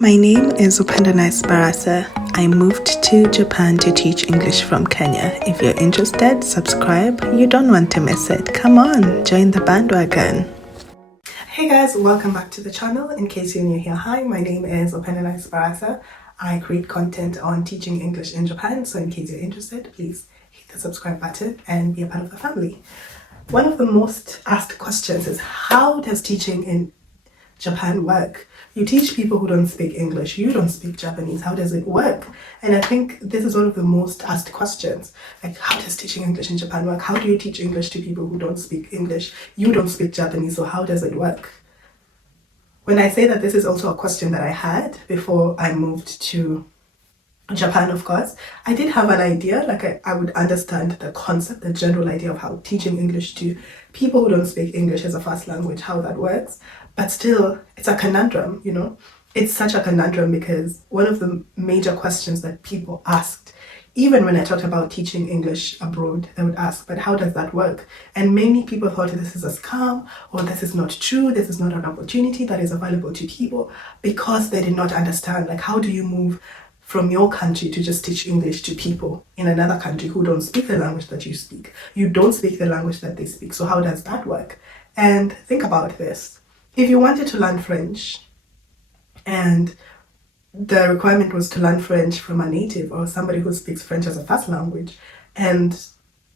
My name is Upendanais Barasa. I moved to Japan to teach English from Kenya. If you're interested, subscribe. You don't want to miss it. Come on, join the bandwagon. Hey guys, welcome back to the channel. In case you're new here, hi, my name is Upendanais Barasa. I create content on teaching English in Japan, so in case you're interested, please hit the subscribe button and be a part of the family. One of the most asked questions is, how does teaching in Japan work? You teach people who don't speak English, you don't speak Japanese, how does it work? And I think this is one of the most asked questions. Like, how does teaching English in Japan work? How do you teach English to people who don't speak English? You don't speak Japanese, so how does it work? When I say that, this is also a question that I had before I moved to Japan, of course, I did have an idea, like I would understand the concept, the general idea of how teaching English to people who don't speak English as a first language, how that works. But still, it's a conundrum, you know? It's such a conundrum because one of the major questions that people asked, even when I talked about teaching English abroad, they would ask, but how does that work? And many people thought this is a scam, or this is not true, this is not an opportunity that is available to people, because they did not understand, like, how do you move from your country to just teach English to people in another country who don't speak the language that you speak? You don't speak the language that they speak, so how does that work? And think about this. If you wanted to learn French, and the requirement was to learn French from a native or somebody who speaks French as a first language, and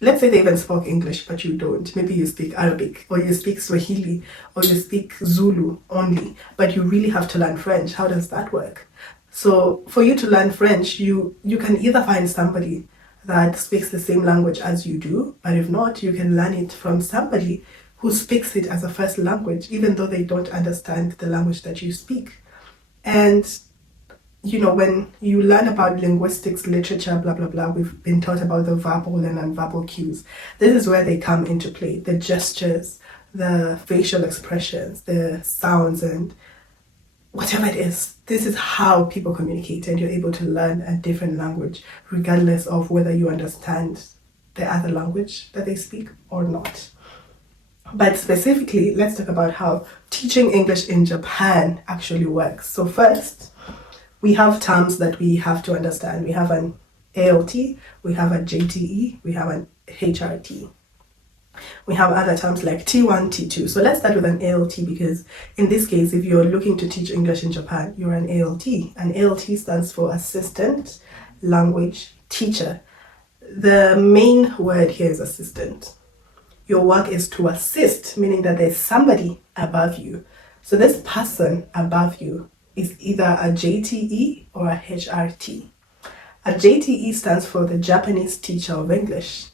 let's say they even spoke English, but you don't. Maybe you speak Arabic, or you speak Swahili, or you speak Zulu only, but you really have to learn French. How does that work? So for you to learn French, you can either find somebody that speaks the same language as you do, but if not, you can learn it from somebody who speaks it as a first language, even though they don't understand the language that you speak. And, you know, when you learn about linguistics, literature, blah, blah, blah, we've been taught about the verbal and nonverbal cues. This is where they come into play. The gestures, the facial expressions, the sounds, and whatever it is, this is how people communicate, and you're able to learn a different language, regardless of whether you understand the other language that they speak or not. But specifically, let's talk about how teaching English in Japan actually works. So first, we have terms that we have to understand. We have an ALT, we have a JTE, we have an HRT. We have other terms like T1, T2. So let's start with an ALT, because in this case, if you're looking to teach English in Japan, you're an ALT. An ALT stands for Assistant Language Teacher. The main word here is assistant. Your work is to assist, meaning that there's somebody above you. So this person above you is either a JTE or a HRT. A JTE stands for the Japanese Teacher of English,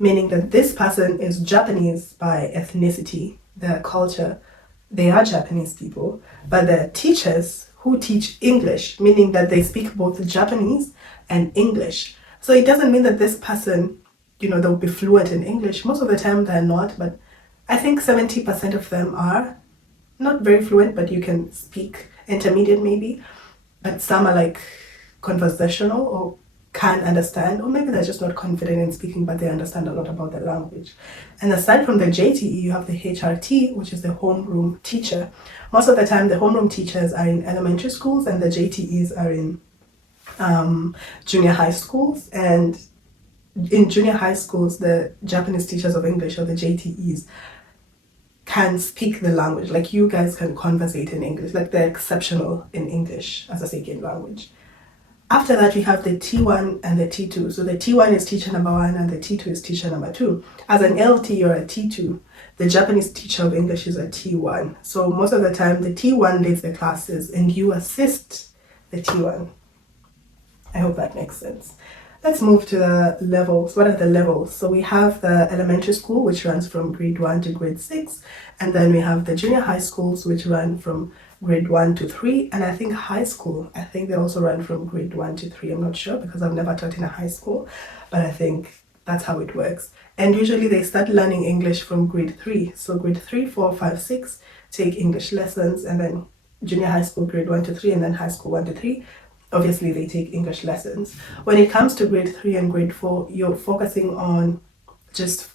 meaning that this person is Japanese by ethnicity, their culture, they are Japanese people, but they're teachers who teach English, meaning that they speak both Japanese and English. So it doesn't mean that this person, you know, they'll be fluent in English. Most of the time they're not, but I think 70% of them are not very fluent, but you can speak intermediate maybe, but some are like conversational or can understand, or maybe they're just not confident in speaking, but they understand a lot about the language. And aside from the JTE, you have the HRT, which is the homeroom teacher. Most of the time, the homeroom teachers are in elementary schools, and the JTEs are in junior high schools. And in junior high schools, the Japanese teachers of English, or the JTEs, can speak the language. Like, you guys can conversate in English, like they're exceptional in English as a second language. After that, we have the T1 and the T2. So the T1 is teacher number 1 and the T2 is teacher number 2. As an LT, you're a T2. The Japanese teacher of English is a T1. So most of the time, the T1 leads the classes and you assist the T1. I hope that makes sense. Let's move to the levels. What are the levels? So we have the elementary school, which runs from grade 1 to grade 6. And then we have the junior high schools, which run from grade 1 to 3. And I think high school, I think they also run from grade 1 to 3. I'm not sure because I've never taught in a high school, but I think that's how it works. And usually they start learning English from grade 3. So grade 3, 4, 5, 6 take English lessons, and then junior high school grade 1 to 3, and then high school 1 to 3. Obviously, they take English lessons. When it comes to grade 3 and grade 4, you're focusing on just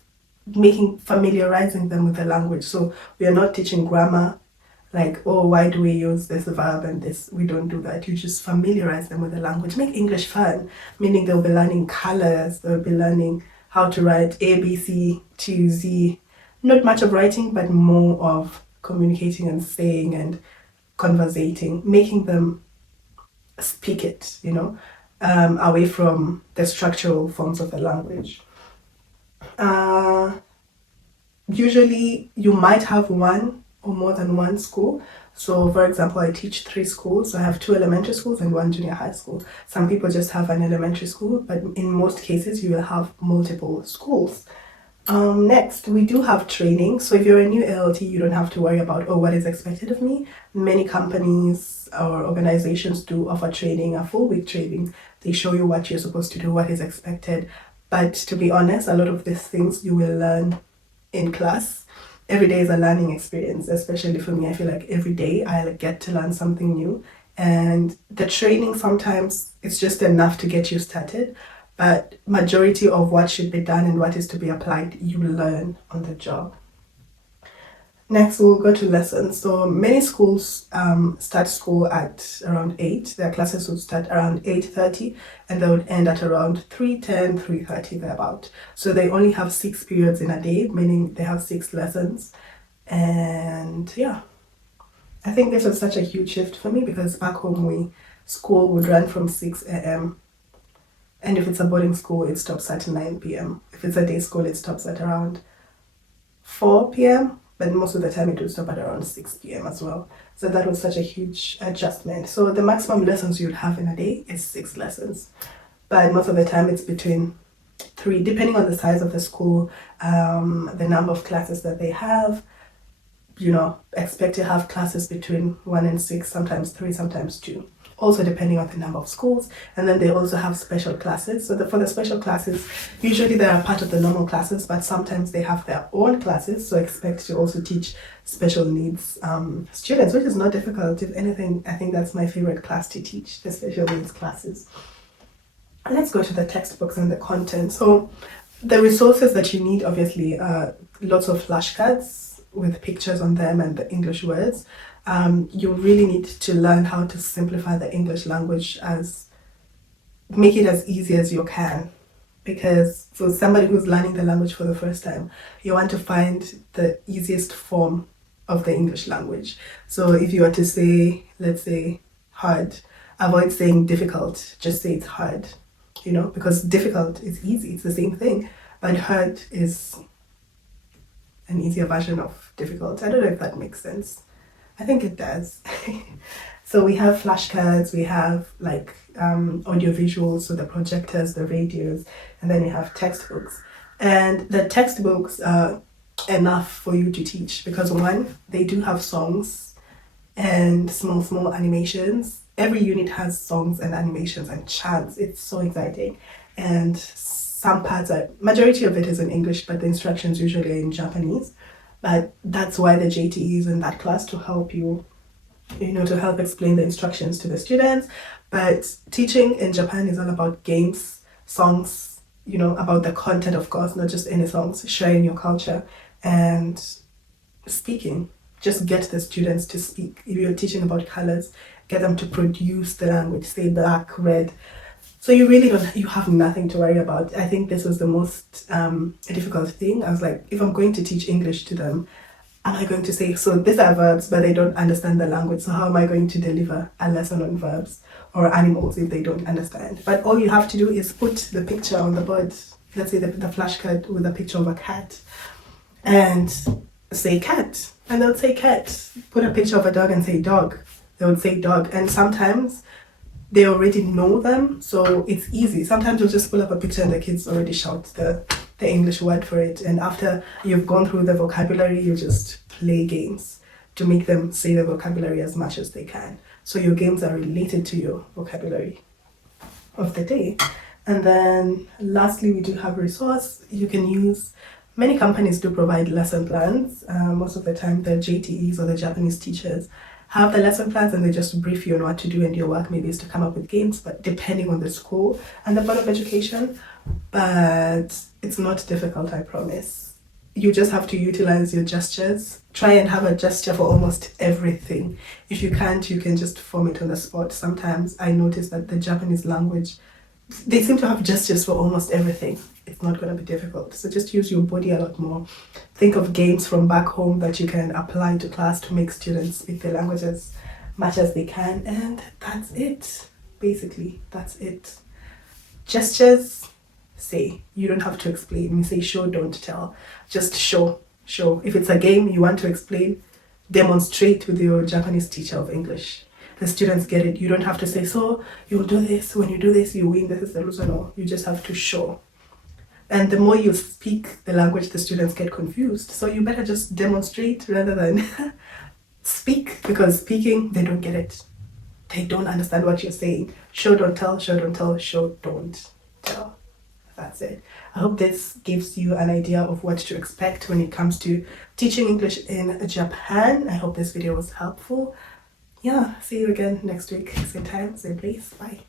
familiarizing them with the language. So we are not teaching grammar, like, oh, why do we use this verb and this? We don't do that. You just familiarize them with the language. Make English fun, meaning they'll be learning colors, they'll be learning how to write A, B, C to Z. Not much of writing, but more of communicating and saying and conversating, making them speak it, away from the structural forms of the language. Usually you might have one or more than one school. So for example, I teach 3 schools. So I have 2 elementary schools and 1 junior high school. Some people just have an elementary school, but in most cases you will have multiple schools. Next, we do have training. So if you're a new LLT, you don't have to worry about, oh, what is expected of me. Many companies or organizations do offer training, a full week training. They show you what you're supposed to do, what is expected. But to be honest, a lot of these things you will learn in class. Every day is a learning experience, especially for me. I feel like every day I get to learn something new. And the training sometimes it's just enough to get you started. But majority of what should be done and what is to be applied, you learn on the job. Next, we'll go to lessons. So many schools start school at around 8. Their classes would start around 8:30 and they would end at around 3:10, 3:30 thereabout. So they only have 6 periods in a day, meaning they have 6 lessons. And yeah, I think this was such a huge shift for me because back home school would run from 6 a.m. And if it's a boarding school, it stops at 9 p.m. If it's a day school, it stops at around 4 p.m. But most of the time it would stop at around 6 p.m. as well. So that was such a huge adjustment. So the maximum lessons you'd have in a day is 6 lessons. But most of the time it's between 3, depending on the size of the school, the number of classes that they have. Expect to have classes between 1 and 6, sometimes 3, sometimes 2. Also depending on the number of schools. And then they also have special classes. So for the special classes, usually they are part of the normal classes, but sometimes they have their own classes. So expect to also teach special needs students, which is not difficult. If anything, I think that's my favorite class to teach, the special needs classes. And let's go to the textbooks and the content. So the resources that you need, obviously, lots of flashcards with pictures on them and the English words. You really need to learn how to simplify the English language, make it as easy as you can, because for somebody who's learning the language for the first time, you want to find the easiest form of the English language. So if you were to say, let's say hard, avoid saying difficult, just say it's hard, because difficult is easy, it's the same thing, but hard is an easier version of difficult. I don't know if that makes sense. I think it does. So we have flashcards, we have audio visuals, so the projectors, the radios, and then you have textbooks. And the textbooks are enough for you to teach because 1, they do have songs and small animations. Every unit has songs and animations and chants. It's so exciting. And some parts majority of it is in English, but the instructions usually are in Japanese. But that's why the JTE is in that class, to help you, to help explain the instructions to the students. But teaching in Japan is all about games, songs, about the content, of course, not just any songs, sharing your culture and speaking. Just get the students to speak. If you're teaching about colors, get them to produce the language, say black, red. So you have nothing to worry about. I think this was the most difficult thing. I was like, if I'm going to teach English to them, am I going to say, so these are verbs, but they don't understand the language. So how am I going to deliver a lesson on verbs or animals if they don't understand? But all you have to do is put the picture on the board. Let's say the flashcard with a picture of a cat and say cat. And they'll say cat. Put a picture of a dog and say dog. They would say dog. And sometimes they already know them, so it's easy. Sometimes you'll just pull up a picture and the kids already shout the English word for it. And after you've gone through the vocabulary, you just play games to make them say the vocabulary as much as they can. So your games are related to your vocabulary of the day. And then lastly, we do have resource. You can use, many companies do provide lesson plans. Most of the time the JTEs or the Japanese teachers have the lesson plans and they just brief you on what to do, and your work maybe is to come up with games, but depending on the school and the Board of Education. But it's not difficult, I promise. you just have to utilize your gestures. Try and have a gesture for almost everything. If you can't, you can just form it on the spot. Sometimes I notice that the Japanese language, they seem to have gestures for almost everything. It's not going to be difficult. So just use your body a lot more. Think of games from back home that you can apply to class to make students speak the language as much as they can. And that's it. Basically, that's it. Gestures, say. You don't have to explain. You say show, don't tell. Just show. Show. If it's a game you want to explain, demonstrate with your Japanese teacher of English. The students get it. You don't have to say, so you'll do this. When you do this, you win. This is the loser. No, you just have to show. And the more you speak the language, the students get confused. So you better just demonstrate rather than speak, because speaking, they don't get it. They don't understand what you're saying. Show, don't tell, show, don't tell, show, don't tell. That's it. I hope this gives you an idea of what to expect when it comes to teaching English in Japan. I hope this video was helpful. Yeah, see you again next week. Same time, same place. Bye.